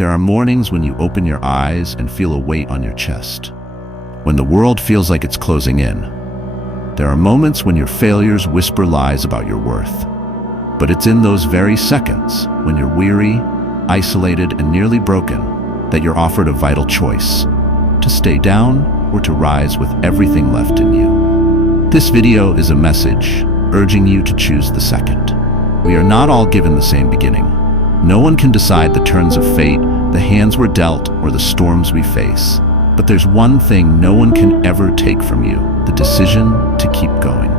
There are mornings when you open your eyes and feel a weight on your chest, when the world feels like it's closing in. There are moments when your failures whisper lies about your worth. But it's in those very seconds, when you're weary, isolated, and nearly broken, that you're offered a vital choice: to stay down or to rise with everything left in you. This video is a message urging you to choose the second. We are not all given the same beginning. No one can decide the turns of fate, the hands we're dealt, or the storms we face. But there's one thing no one can ever take from you: the decision to keep going.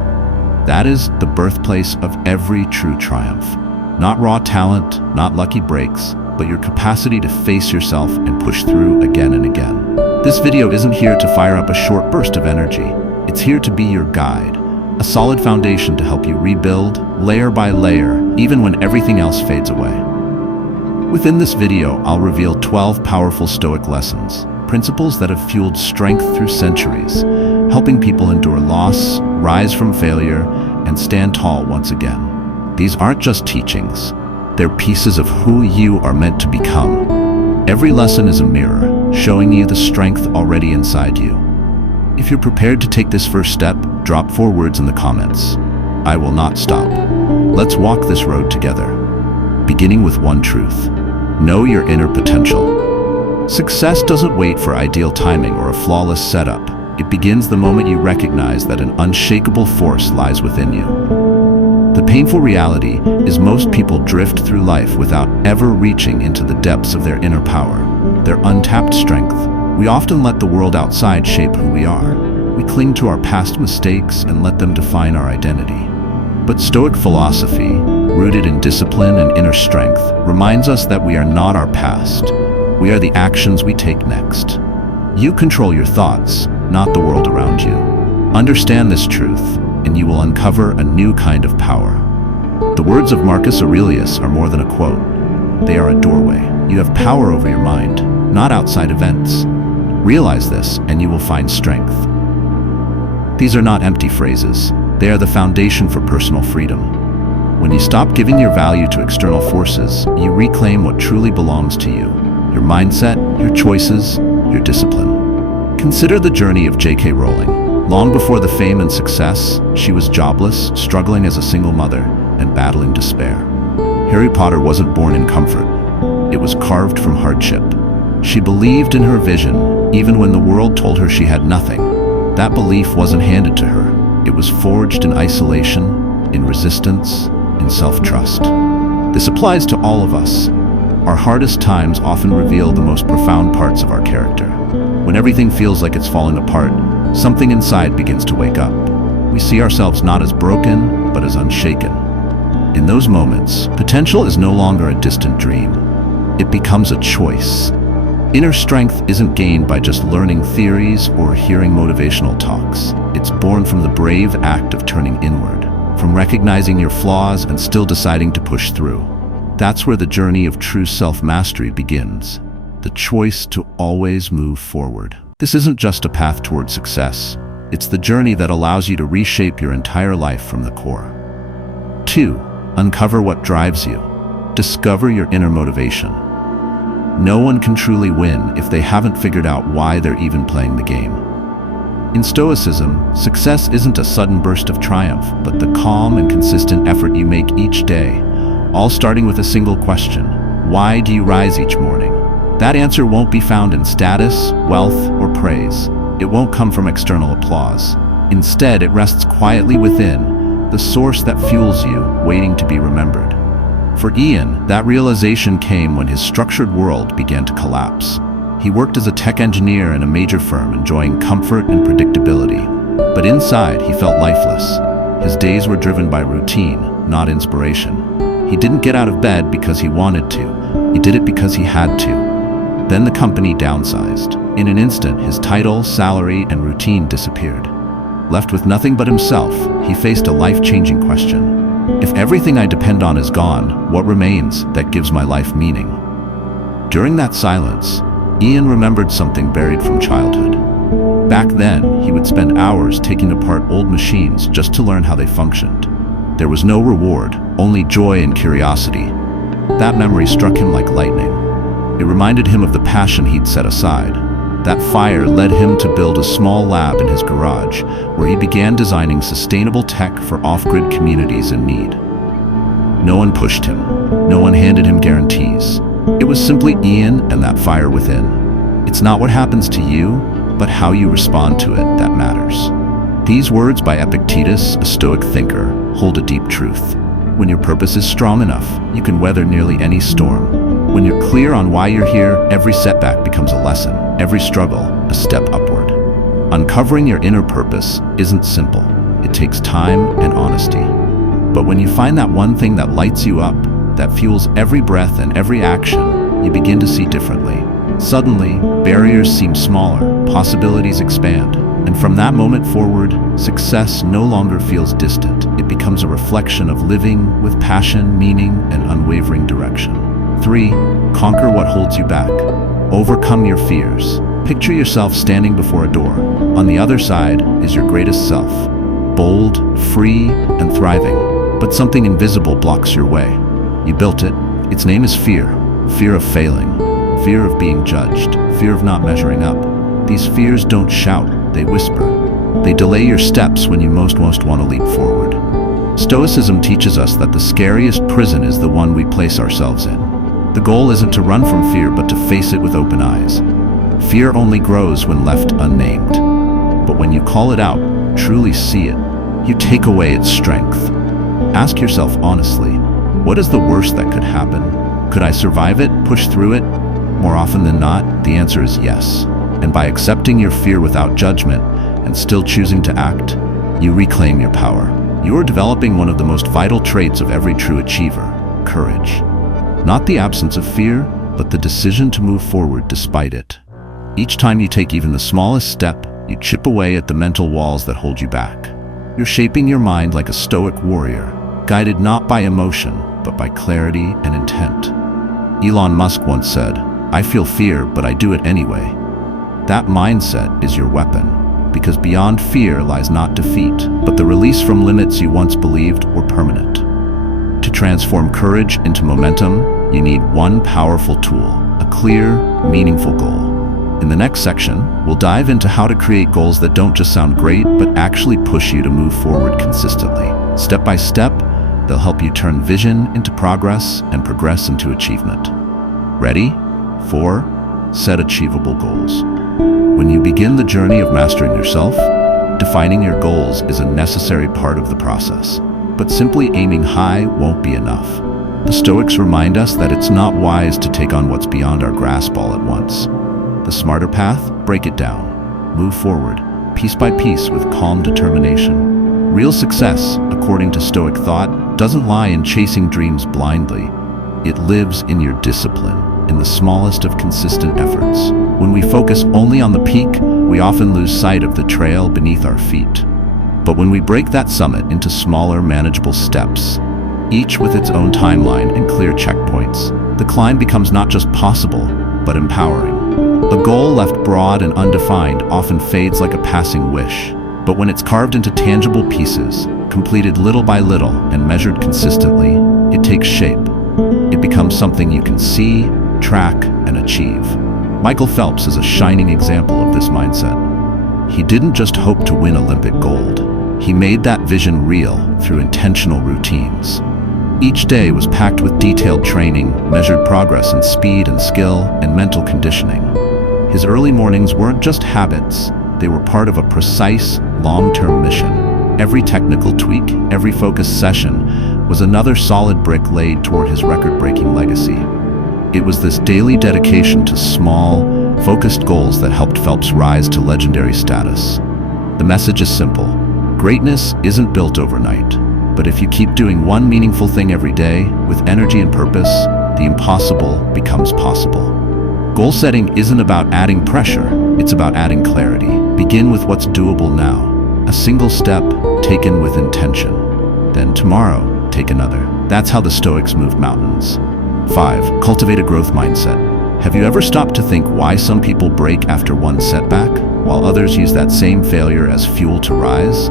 That is the birthplace of every true triumph. Not raw talent, not lucky breaks, but your capacity to face yourself and push through again and again. This video isn't here to fire up a short burst of energy. It's here to be your guide, a solid foundation to help you rebuild, layer by layer, even when everything else fades away. Within this video, I'll reveal 12 powerful Stoic lessons, principles that have fueled strength through centuries, helping people endure loss, rise from failure, and stand tall once again. These aren't just teachings. They're pieces of who you are meant to become. Every lesson is a mirror, showing you the strength already inside you. If you're prepared to take this first step, drop 4 words in the comments. I will not stop. Let's walk this road together. Beginning with one truth: know your inner potential. Success doesn't wait for ideal timing or a flawless setup. It begins the moment you recognize that an unshakable force lies within you. The painful reality is most people drift through life without ever reaching into the depths of their inner power, their untapped strength. We often let the world outside shape who we are. We cling to our past mistakes and let them define our identity. But Stoic philosophy, rooted in discipline and inner strength, reminds us that we are not our past. We are the actions we take next. You control your thoughts, not the world around you. Understand this truth, and you will uncover a new kind of power. The words of Marcus Aurelius are more than a quote. They are a doorway. You have power over your mind, not outside events. Realize this, and you will find strength. These are not empty phrases. They are the foundation for personal freedom. When you stop giving your value to external forces, you reclaim what truly belongs to you: your mindset, your choices, your discipline. Consider the journey of J.K. Rowling. Long before the fame and success, she was jobless, struggling as a single mother, and battling despair. Harry Potter wasn't born in comfort. It was carved from hardship. She believed in her vision, even when the world told her she had nothing. That belief wasn't handed to her. It was forged in isolation, in resistance, in self-trust. This applies to all of us. Our hardest times often reveal the most profound parts of our character. When everything feels like it's falling apart, something inside begins to wake up. We see ourselves not as broken, but as unshaken. In those moments, potential is no longer a distant dream. It becomes a choice. Inner strength isn't gained by just learning theories or hearing motivational talks. It's born from the brave act of turning inward, from recognizing your flaws and still deciding to push through. That's where the journey of true self-mastery begins, the choice to always move forward. This isn't just a path toward success. It's the journey that allows you to reshape your entire life from the core. 2. Uncover what drives you. Discover your inner motivation. No one can truly win if they haven't figured out why they're even playing the game. In Stoicism, success isn't a sudden burst of triumph, but the calm and consistent effort you make each day, all starting with a single question: why do you rise each morning? That answer won't be found in status, wealth, or praise. It won't come from external applause. Instead, it rests quietly within, the source that fuels you, waiting to be remembered. For Ian, that realization came when his structured world began to collapse. He worked as a tech engineer in a major firm, enjoying comfort and predictability. But inside, he felt lifeless. His days were driven by routine, not inspiration. He didn't get out of bed because he wanted to. He did it because he had to. Then the company downsized. In an instant, his title, salary, and routine disappeared. Left with nothing but himself, he faced a life-changing question. If everything I depend on is gone, what remains that gives my life meaning? During that silence, Ian remembered something buried from childhood. Back then, he would spend hours taking apart old machines just to learn how they functioned. There was no reward, only joy and curiosity. That memory struck him like lightning. It reminded him of the passion he'd set aside. That fire led him to build a small lab in his garage, where he began designing sustainable tech for off-grid communities in need. No one pushed him. No one handed him guarantees. It was simply Ian and that fire within. It's not what happens to you, but how you respond to it that matters. These words by Epictetus, a Stoic thinker, hold a deep truth. When your purpose is strong enough, you can weather nearly any storm. When you're clear on why you're here, every setback becomes a lesson, every struggle a step upward. Uncovering your inner purpose isn't simple. It takes time and honesty. But when you find that one thing that lights you up, that fuels every breath and every action, you begin to see differently. Suddenly, barriers seem smaller, possibilities expand, and from that moment forward, success no longer feels distant. It becomes a reflection of living with passion, meaning, and unwavering direction. 3. Conquer what holds you back. Overcome your fears. Picture yourself standing before a door. On the other side is your greatest self, bold, free, and thriving. But something invisible blocks your way. You built it. Its name is fear. Fear of failing. Fear of being judged. Fear of not measuring up. These fears don't shout, they whisper. They delay your steps when you most want to leap forward. Stoicism teaches us that the scariest prison is the one we place ourselves in. The goal isn't to run from fear, but to face it with open eyes. Fear only grows when left unnamed. But when you call it out, truly see it, you take away its strength. Ask yourself honestly, what is the worst that could happen? Could I survive it, push through it? More often than not, the answer is yes. And by accepting your fear without judgment and still choosing to act, you reclaim your power. You are developing one of the most vital traits of every true achiever, courage. Not the absence of fear, but the decision to move forward despite it. Each time you take even the smallest step, you chip away at the mental walls that hold you back. You're shaping your mind like a Stoic warrior, guided not by emotion, but by clarity and intent. Elon Musk once said, "I feel fear, but I do it anyway." That mindset is your weapon, because beyond fear lies not defeat, but the release from limits you once believed were permanent. To transform courage into momentum, you need one powerful tool, a clear, meaningful goal. In the next section, we'll dive into how to create goals that don't just sound great, but actually push you to move forward consistently. Step by step, they'll help you turn vision into progress and progress into achievement. Ready? 4. Set achievable goals. When you begin the journey of mastering yourself, defining your goals is a necessary part of the process. But simply aiming high won't be enough. The Stoics remind us that it's not wise to take on what's beyond our grasp all at once. The smarter path? Break it down. Move forward, piece by piece with calm determination. Real success, according to Stoic thought, doesn't lie in chasing dreams blindly. It lives in your discipline, in the smallest of consistent efforts. When we focus only on the peak, we often lose sight of the trail beneath our feet. But when we break that summit into smaller, manageable steps, each with its own timeline and clear checkpoints, the climb becomes not just possible, but empowering. A goal left broad and undefined often fades like a passing wish. But when it's carved into tangible pieces, completed little by little and measured consistently, it takes shape. It becomes something you can see, track, and achieve. Michael Phelps is a shining example of this mindset. He didn't just hope to win Olympic gold. He made that vision real through intentional routines. Each day was packed with detailed training, measured progress in speed and skill, and mental conditioning. His early mornings weren't just habits, they were part of a precise, long-term mission. Every technical tweak, every focused session was another solid brick laid toward his record-breaking legacy. It was this daily dedication to small, focused goals that helped Phelps rise to legendary status. The message is simple. Greatness isn't built overnight, but if you keep doing one meaningful thing every day with energy and purpose, the impossible becomes possible. Goal setting isn't about adding pressure, it's about adding clarity. Begin with what's doable now. A single step taken with intention. Then tomorrow, take another. That's how the Stoics moved mountains. 5. Cultivate a growth mindset. Have you ever stopped to think why some people break after one setback, while others use that same failure as fuel to rise?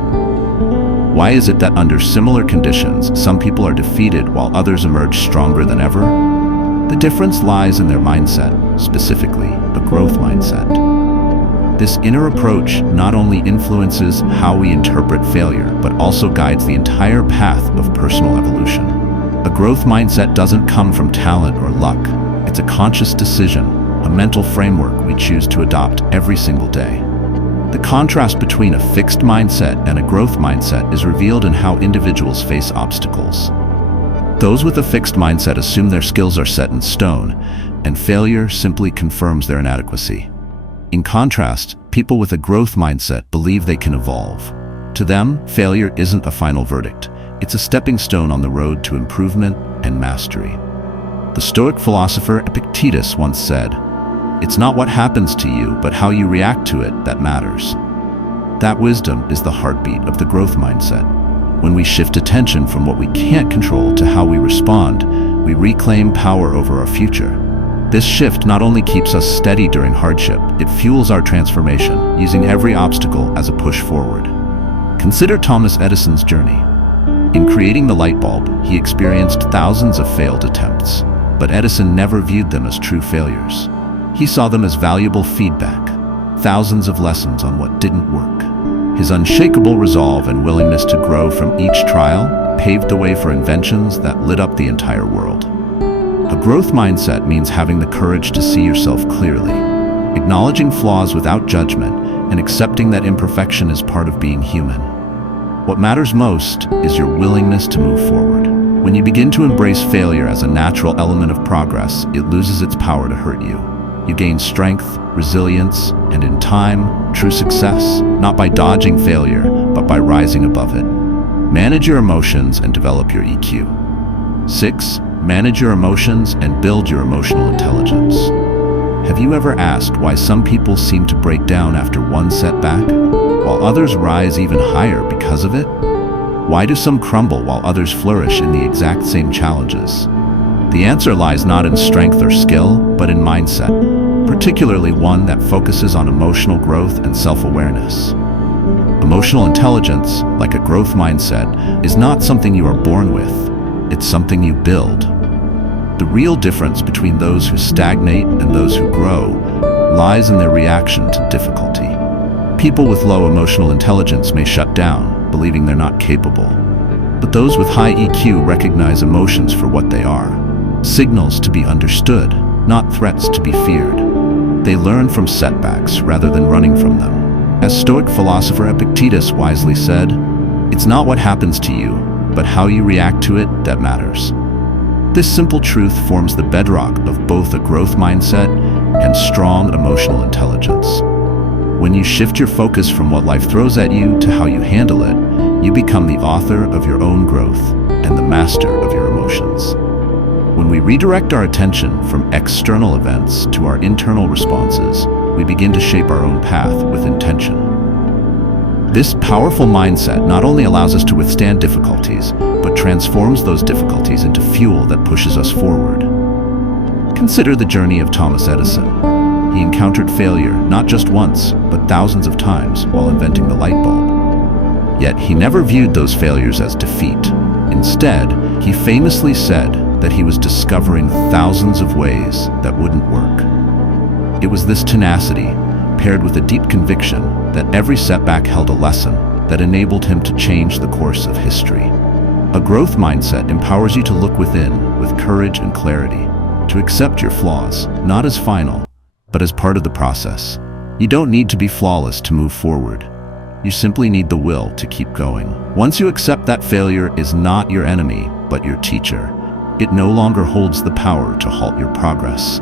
Why is it that under similar conditions, some people are defeated while others emerge stronger than ever? The difference lies in their mindset, specifically a growth mindset. This inner approach not only influences how we interpret failure, but also guides the entire path of personal evolution. A growth mindset doesn't come from talent or luck. It's a conscious decision, a mental framework we choose to adopt every single day. The contrast between a fixed mindset and a growth mindset is revealed in how individuals face obstacles. Those with a fixed mindset assume their skills are set in stone, and failure simply confirms their inadequacy. In contrast, people with a growth mindset believe they can evolve. To them, failure isn't a final verdict. It's a stepping stone on the road to improvement and mastery. The Stoic philosopher Epictetus once said, "It's not what happens to you, but how you react to it that matters." That wisdom is the heartbeat of the growth mindset. When we shift attention from what we can't control to how we respond, we reclaim power over our future. This shift not only keeps us steady during hardship, it fuels our transformation, using every obstacle as a push forward. Consider Thomas Edison's journey. In creating the light bulb, he experienced thousands of failed attempts, but Edison never viewed them as true failures. He saw them as valuable feedback, thousands of lessons on what didn't work. His unshakable resolve and willingness to grow from each trial paved the way for inventions that lit up the entire world. A growth mindset means having the courage to see yourself clearly, acknowledging flaws without judgment, and accepting that imperfection is part of being human. What matters most is your willingness to move forward. When you begin to embrace failure as a natural element of progress, it loses its power to hurt you. You gain strength, resilience, and in time, true success, not by dodging failure, but by rising above it. Manage your emotions and develop your EQ. 6. Manage your emotions and build your emotional intelligence. Have you ever asked why some people seem to break down after one setback, while others rise even higher because of it? Why do some crumble while others flourish in the exact same challenges? The answer lies not in strength or skill, but in mindset, particularly one that focuses on emotional growth and self-awareness. Emotional intelligence, like a growth mindset, is not something you are born with. It's something you build. The real difference between those who stagnate and those who grow lies in their reaction to difficulty. People with low emotional intelligence may shut down, believing they're not capable. But those with high EQ recognize emotions for what they are, signals to be understood, not threats to be feared. They learn from setbacks rather than running from them. As Stoic philosopher Epictetus wisely said, "It's not what happens to you, but how you react to it that matters." This simple truth forms the bedrock of both a growth mindset and strong emotional intelligence. When you shift your focus from what life throws at you to how you handle it, you become the author of your own growth and the master of your emotions. When we redirect our attention from external events to our internal responses, we begin to shape our own path with intention. This powerful mindset not only allows us to withstand difficulties, but transforms those difficulties into fuel that pushes us forward. Consider the journey of Thomas Edison. He encountered failure not just once, but thousands of times while inventing the light bulb. Yet he never viewed those failures as defeat. Instead, he famously said that he was discovering thousands of ways that wouldn't work. It was this tenacity, paired with a deep conviction that every setback held a lesson, that enabled him to change the course of history. A growth mindset empowers you to look within with courage and clarity, to accept your flaws, not as final, but as part of the process. You don't need to be flawless to move forward. You simply need the will to keep going. Once you accept that failure is not your enemy, but your teacher, it no longer holds the power to halt your progress.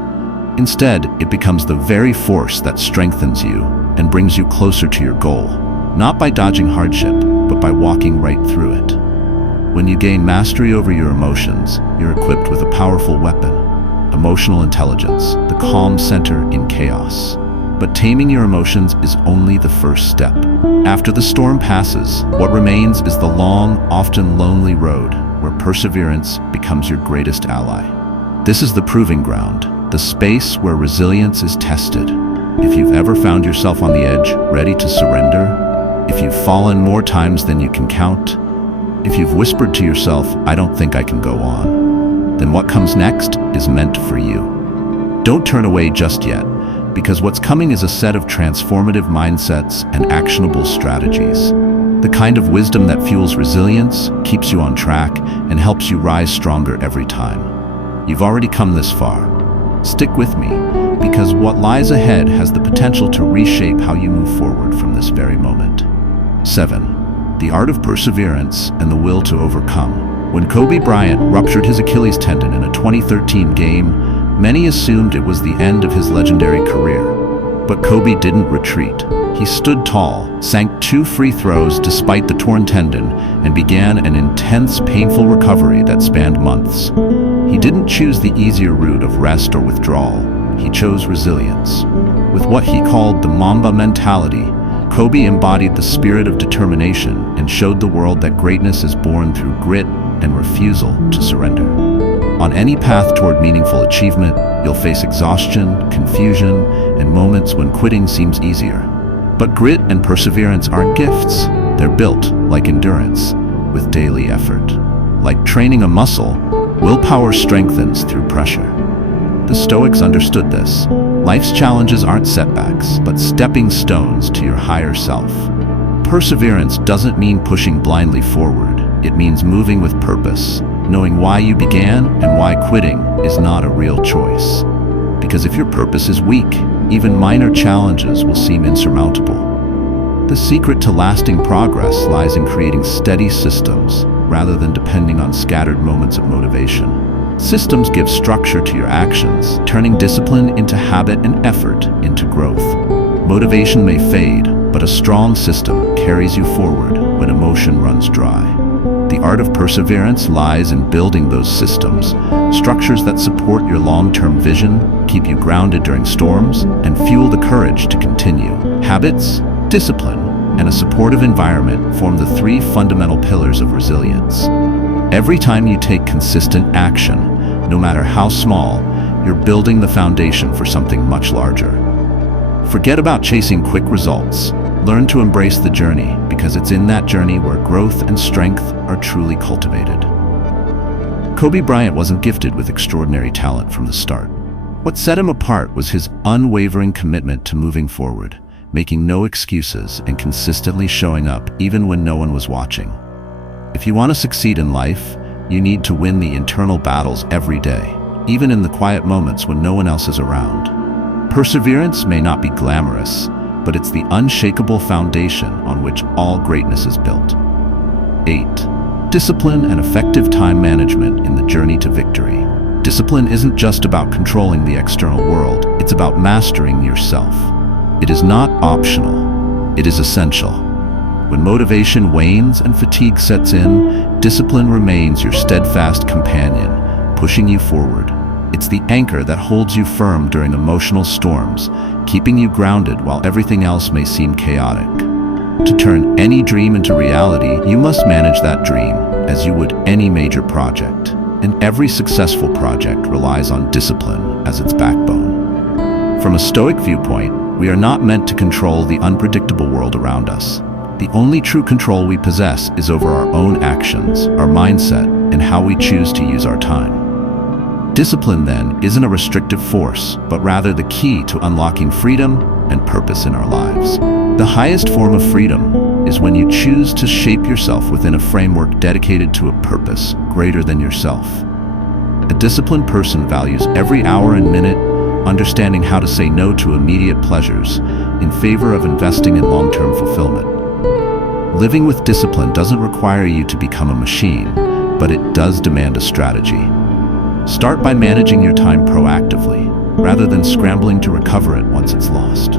Instead, it becomes the very force that strengthens you and brings you closer to your goal, not by dodging hardship, but by walking right through it. When you gain mastery over your emotions, you're equipped with a powerful weapon, emotional intelligence, the calm center in chaos. But taming your emotions is only the first step. After the storm passes, what remains is the long, often lonely road where perseverance becomes your greatest ally. This is the proving ground, the space where resilience is tested. If you've ever found yourself on the edge, ready to surrender, if you've fallen more times than you can count, if you've whispered to yourself, "I don't think I can go on," then what comes next is meant for you. Don't turn away just yet, because what's coming is a set of transformative mindsets and actionable strategies. The kind of wisdom that fuels resilience, keeps you on track, and helps you rise stronger every time. You've already come this far. Stick with me, because what lies ahead has the potential to reshape how you move forward from this very moment. 7. The art of perseverance and the will to overcome. When Kobe Bryant ruptured his Achilles tendon in a 2013 game, many assumed it was the end of his legendary career. But Kobe didn't retreat. He stood tall, sank 2 free throws despite the torn tendon, and began an intense, painful recovery that spanned months. He didn't choose the easier route of rest or withdrawal. He chose resilience. With what he called the Mamba mentality, Kobe embodied the spirit of determination and showed the world that greatness is born through grit and refusal to surrender. On any path toward meaningful achievement, you'll face exhaustion, confusion, and moments when quitting seems easier. But grit and perseverance aren't gifts. They're built, like endurance, with daily effort. Like training a muscle, willpower strengthens through pressure. The Stoics understood this. Life's challenges aren't setbacks, but stepping stones to your higher self. Perseverance doesn't mean pushing blindly forward. It means moving with purpose, knowing why you began and why quitting is not a real choice. Because if your purpose is weak, even minor challenges will seem insurmountable. The secret to lasting progress lies in creating steady systems rather than depending on scattered moments of motivation. Systems give structure to your actions, turning discipline into habit and effort into growth. Motivation may fade, but a strong system carries you forward when emotion runs dry. The art of perseverance lies in building those systems, structures that support your long-term vision, keep you grounded during storms, and fuel the courage to continue. Habits, discipline, and a supportive environment form the 3 fundamental pillars of resilience. Every time you take consistent action, no matter how small, you're building the foundation for something much larger. Forget about chasing quick results. Learn to embrace the journey, because it's in that journey where growth and strength are truly cultivated. Kobe Bryant wasn't gifted with extraordinary talent from the start. What set him apart was his unwavering commitment to moving forward, making no excuses and consistently showing up even when no one was watching. If you want to succeed in life, you need to win the internal battles every day, even in the quiet moments when no one else is around. Perseverance may not be glamorous, but it's the unshakable foundation on which all greatness is built. 8. Discipline and effective time management in the journey to victory. Discipline isn't just about controlling the external world, it's about mastering yourself. It is not optional, it is essential. When motivation wanes and fatigue sets in, discipline remains your steadfast companion, pushing you forward. It's the anchor that holds you firm during emotional storms, keeping you grounded while everything else may seem chaotic. To turn any dream into reality, you must manage that dream as you would any major project. And every successful project relies on discipline as its backbone. From a Stoic viewpoint, we are not meant to control the unpredictable world around us. The only true control we possess is over our own actions, our mindset, and how we choose to use our time. Discipline, then, isn't a restrictive force, but rather the key to unlocking freedom and purpose in our lives. The highest form of freedom is when you choose to shape yourself within a framework dedicated to a purpose greater than yourself. A disciplined person values every hour and minute, understanding how to say no to immediate pleasures in favor of investing in long-term fulfillment. Living with discipline doesn't require you to become a machine, but it does demand a strategy. Start by managing your time proactively, rather than scrambling to recover it once it's lost.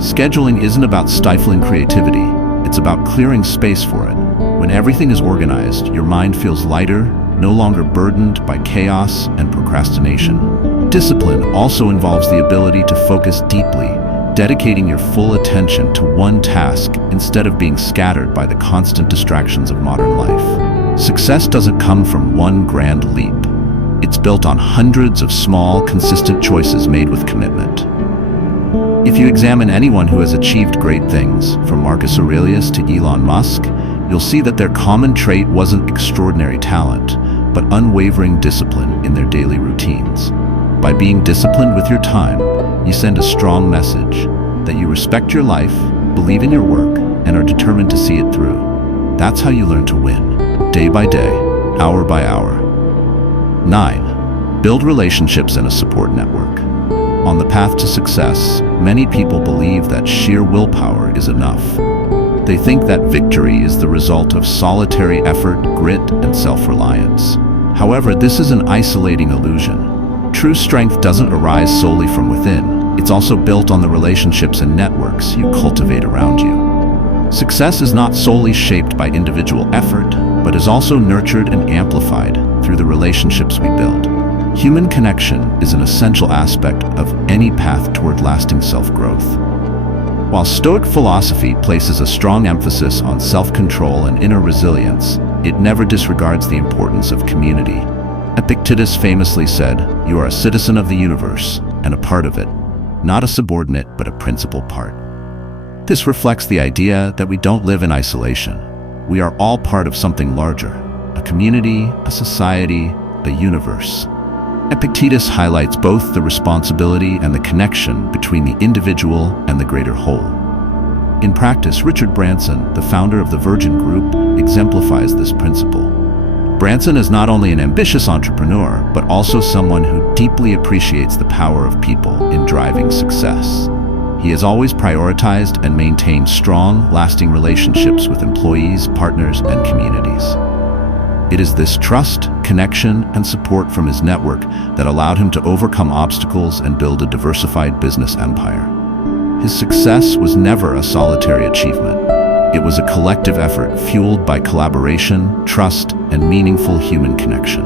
Scheduling isn't about stifling creativity, it's about clearing space for it. When everything is organized, your mind feels lighter, no longer burdened by chaos and procrastination. Discipline also involves the ability to focus deeply, dedicating your full attention to one task instead of being scattered by the constant distractions of modern life. Success doesn't come from one grand leap. It's built on hundreds of small, consistent choices made with commitment. If you examine anyone who has achieved great things, from Marcus Aurelius to Elon Musk, you'll see that their common trait wasn't extraordinary talent, but unwavering discipline in their daily routines. By being disciplined with your time, you send a strong message that you respect your life, believe in your work, and are determined to see it through. That's how you learn to win, day by day, hour by hour. 9. Build relationships and a support network. On the path to success, many people believe that sheer willpower is enough. They think that victory is the result of solitary effort, grit, and self-reliance. However, this is an isolating illusion. True strength doesn't arise solely from within. It's also built on the relationships and networks you cultivate around you. Success is not solely shaped by individual effort, but is also nurtured and amplified through the relationships we build. Human connection is an essential aspect of any path toward lasting self-growth. While Stoic philosophy places a strong emphasis on self-control and inner resilience, it never disregards the importance of community. Epictetus famously said, "You are a citizen of the universe and a part of it, not a subordinate but a principal part." This reflects the idea that we don't live in isolation. We are all part of something larger, a community, a society, a universe. Epictetus highlights both the responsibility and the connection between the individual and the greater whole. In practice, Richard Branson, the founder of the Virgin Group, exemplifies this principle. Branson is not only an ambitious entrepreneur, but also someone who deeply appreciates the power of people in driving success. He has always prioritized and maintained strong, lasting relationships with employees, partners, and communities. It is this trust, connection, and support from his network that allowed him to overcome obstacles and build a diversified business empire. His success was never a solitary achievement. It was a collective effort fueled by collaboration, trust, and meaningful human connection.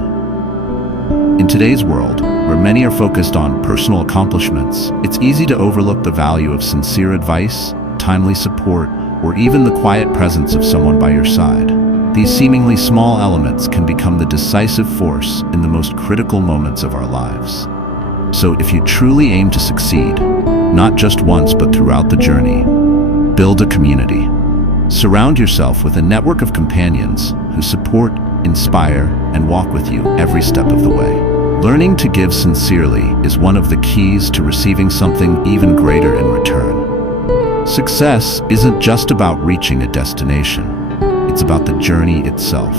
In today's world, where many are focused on personal accomplishments, it's easy to overlook the value of sincere advice, timely support, or even the quiet presence of someone by your side. These seemingly small elements can become the decisive force in the most critical moments of our lives. So if you truly aim to succeed, not just once but throughout the journey, build a community. Surround yourself with a network of companions who support, inspire, and walk with you every step of the way. Learning to give sincerely is one of the keys to receiving something even greater in return. Success isn't just about reaching a destination. It's about the journey itself.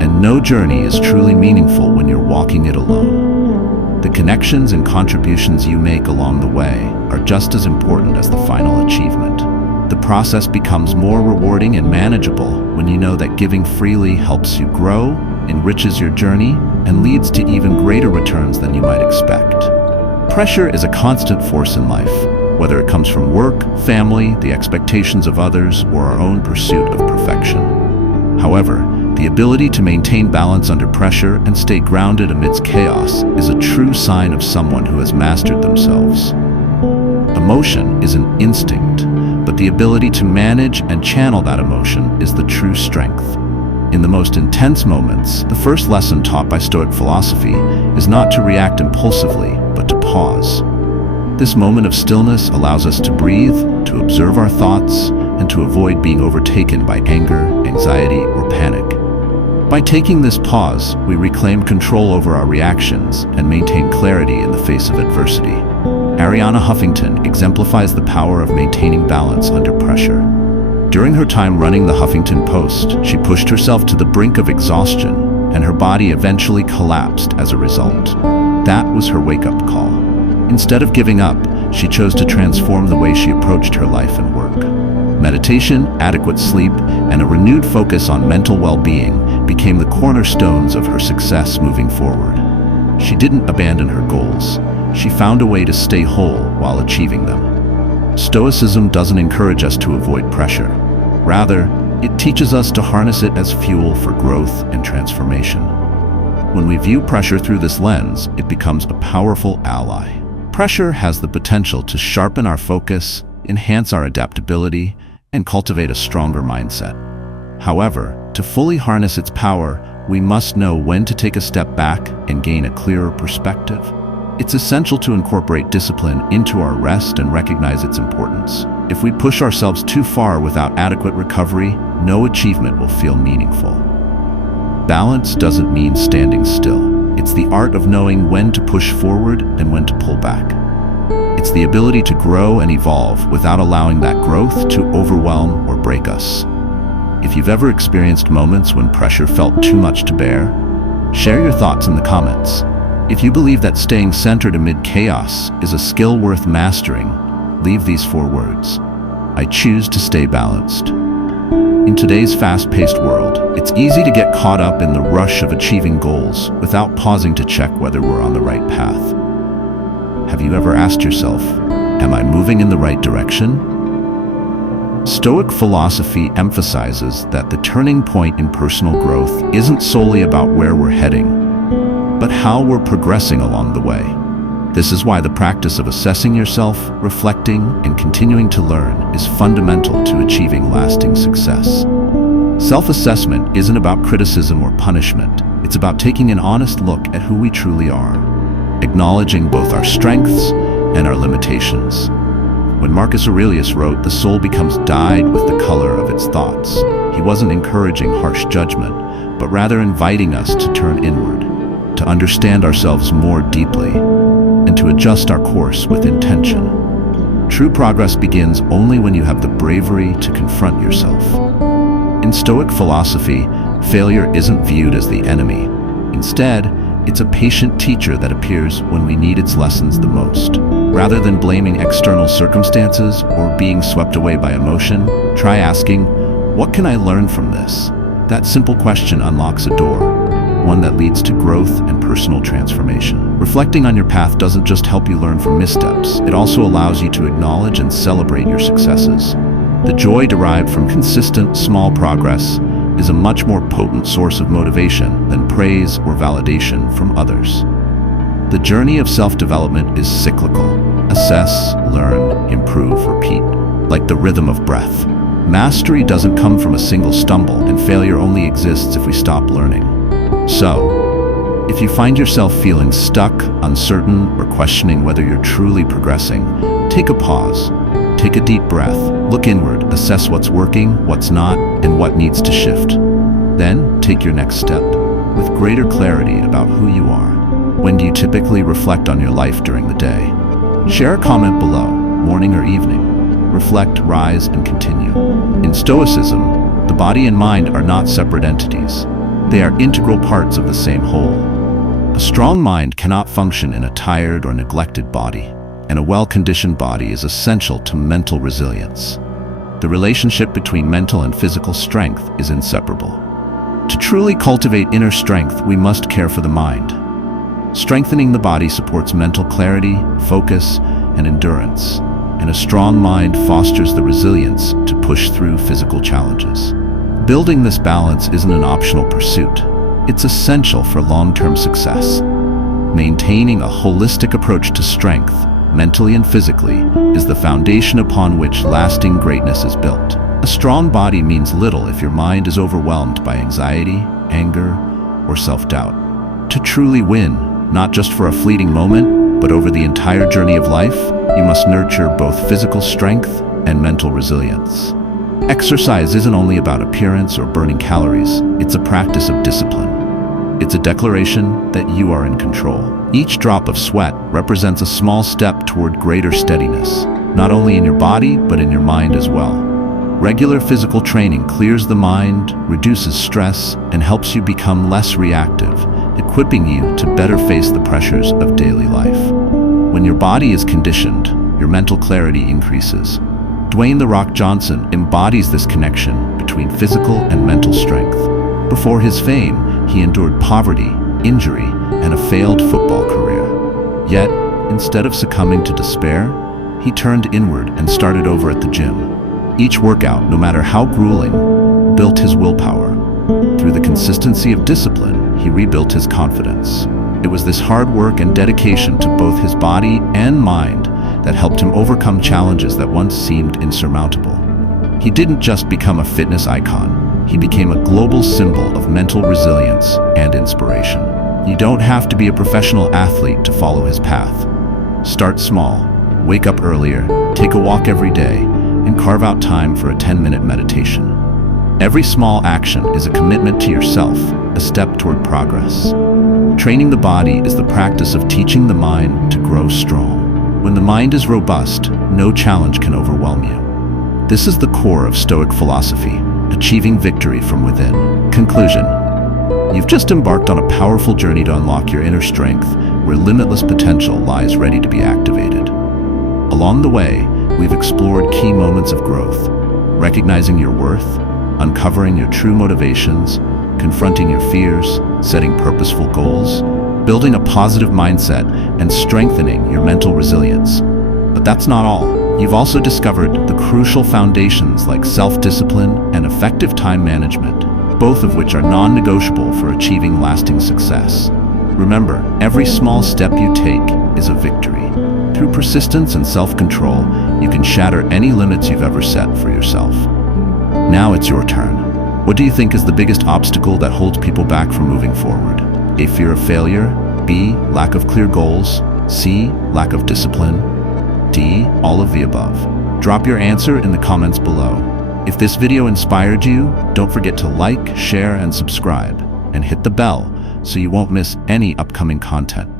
And no journey is truly meaningful when you're walking it alone. The connections and contributions you make along the way are just as important as the final achievement. The process becomes more rewarding and manageable when you know that giving freely helps you grow, enriches your journey, and leads to even greater returns than you might expect. Pressure is a constant force in life, whether it comes from work, family, the expectations of others, or our own pursuit of perfection. However, the ability to maintain balance under pressure and stay grounded amidst chaos is a true sign of someone who has mastered themselves. Emotion is an instinct, but the ability to manage and channel that emotion is the true strength. In the most intense moments, the first lesson taught by Stoic philosophy is not to react impulsively, but to pause. This moment of stillness allows us to breathe, to observe our thoughts, and to avoid being overtaken by anger, anxiety, or panic. By taking this pause, we reclaim control over our reactions and maintain clarity in the face of adversity. Arianna Huffington exemplifies the power of maintaining balance under pressure. During her time running the Huffington Post, she pushed herself to the brink of exhaustion, and her body eventually collapsed as a result. That was her wake-up call. Instead of giving up, she chose to transform the way she approached her life and work. Meditation, adequate sleep, and a renewed focus on mental well-being became the cornerstones of her success moving forward. She didn't abandon her goals. She found a way to stay whole while achieving them. Stoicism doesn't encourage us to avoid pressure. Rather, it teaches us to harness it as fuel for growth and transformation. When we view pressure through this lens, it becomes a powerful ally. Pressure has the potential to sharpen our focus, enhance our adaptability, and cultivate a stronger mindset. However, to fully harness its power, we must know when to take a step back and gain a clearer perspective. It's essential to incorporate discipline into our rest and recognize its importance. If we push ourselves too far without adequate recovery, no achievement will feel meaningful. Balance doesn't mean standing still. It's the art of knowing when to push forward and when to pull back. It's the ability to grow and evolve without allowing that growth to overwhelm or break us. If you've ever experienced moments when pressure felt too much to bear, share your thoughts in the comments. If you believe that staying centered amid chaos is a skill worth mastering, leave these 4 words. I choose to stay balanced. In today's fast-paced world, it's easy to get caught up in the rush of achieving goals without pausing to check whether we're on the right path. Have you ever asked yourself, am I moving in the right direction? Stoic philosophy emphasizes that the turning point in personal growth isn't solely about where we're heading, but how we're progressing along the way. This is why the practice of assessing yourself, reflecting, and continuing to learn is fundamental to achieving lasting success. Self-assessment isn't about criticism or punishment. It's about taking an honest look at who we truly are, acknowledging both our strengths and our limitations. When Marcus Aurelius wrote, "The soul becomes dyed with the color of its thoughts," he wasn't encouraging harsh judgment, but rather inviting us to turn inward, to understand ourselves more deeply, and to adjust our course with intention. True progress begins only when you have the bravery to confront yourself. In Stoic philosophy, failure isn't viewed as the enemy. Instead, it's a patient teacher that appears when we need its lessons the most. Rather than blaming external circumstances or being swept away by emotion, try asking, what can I learn from this? That simple question unlocks a door, one that leads to growth and personal transformation. Reflecting on your path doesn't just help you learn from missteps, it also allows you to acknowledge and celebrate your successes. The joy derived from consistent, small progress is a much more potent source of motivation than praise or validation from others. The journey of self-development is cyclical. Assess, learn, improve, repeat, like the rhythm of breath. Mastery doesn't come from a single stumble, and failure only exists if we stop learning. So, if you find yourself feeling stuck, uncertain, or questioning whether you're truly progressing, take a pause. Take a deep breath, look inward, assess what's working, what's not, and what needs to shift. Then, take your next step, with greater clarity about who you are. When do you typically reflect on your life during the day? Share a comment below, morning or evening. Reflect, rise, and continue. In Stoicism, the body and mind are not separate entities. They are integral parts of the same whole. A strong mind cannot function in a tired or neglected body, and a well-conditioned body is essential to mental resilience. The relationship between mental and physical strength is inseparable. To truly cultivate inner strength, we must care for the mind. Strengthening the body supports mental clarity, focus, and endurance, and a strong mind fosters the resilience to push through physical challenges. Building this balance isn't an optional pursuit. It's essential for long-term success. Maintaining a holistic approach to strength, mentally and physically, is the foundation upon which lasting greatness is built. A strong body means little if your mind is overwhelmed by anxiety, anger, or self-doubt. To truly win, not just for a fleeting moment, but over the entire journey of life, you must nurture both physical strength and mental resilience. Exercise isn't only about appearance or burning calories, it's a practice of discipline. It's a declaration that you are in control. Each drop of sweat represents a small step toward greater steadiness, not only in your body, but in your mind as well. Regular physical training clears the mind, reduces stress, and helps you become less reactive, equipping you to better face the pressures of daily life. When your body is conditioned, your mental clarity increases. Dwayne "The Rock" Johnson embodies this connection between physical and mental strength. Before his fame, he endured poverty, injury, and a failed football career. Yet, instead of succumbing to despair, he turned inward and started over at the gym. Each workout, no matter how grueling, built his willpower. Through the consistency of discipline, he rebuilt his confidence. It was this hard work and dedication to both his body and mind that helped him overcome challenges that once seemed insurmountable. He didn't just become a fitness icon, he became a global symbol of mental resilience and inspiration. You don't have to be a professional athlete to follow his path. Start small, wake up earlier, take a walk every day, and carve out time for a 10-minute meditation. Every small action is a commitment to yourself, a step toward progress. Training the body is the practice of teaching the mind to grow strong. When the mind is robust, no challenge can overwhelm you. This is the core of Stoic philosophy, achieving victory from within. Conclusion. You've just embarked on a powerful journey to unlock your inner strength, where limitless potential lies ready to be activated. Along the way, we've explored key moments of growth, recognizing your worth, uncovering your true motivations, confronting your fears, setting purposeful goals, building a positive mindset, and strengthening your mental resilience. But that's not all. You've also discovered the crucial foundations like self-discipline and effective time management, both of which are non-negotiable for achieving lasting success. Remember, every small step you take is a victory. Through persistence and self-control, you can shatter any limits you've ever set for yourself. Now it's your turn. What do you think is the biggest obstacle that holds people back from moving forward? A fear of failure? B, lack of clear goals? C, lack of discipline? D, all of the above? Drop your answer in the comments below. If this video inspired you, don't forget to like, share, and subscribe, and hit the bell so you won't miss any upcoming content.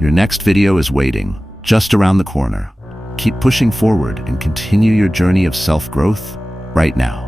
Your next video is waiting, just around the corner. Keep pushing forward and continue your journey of self-growth right now.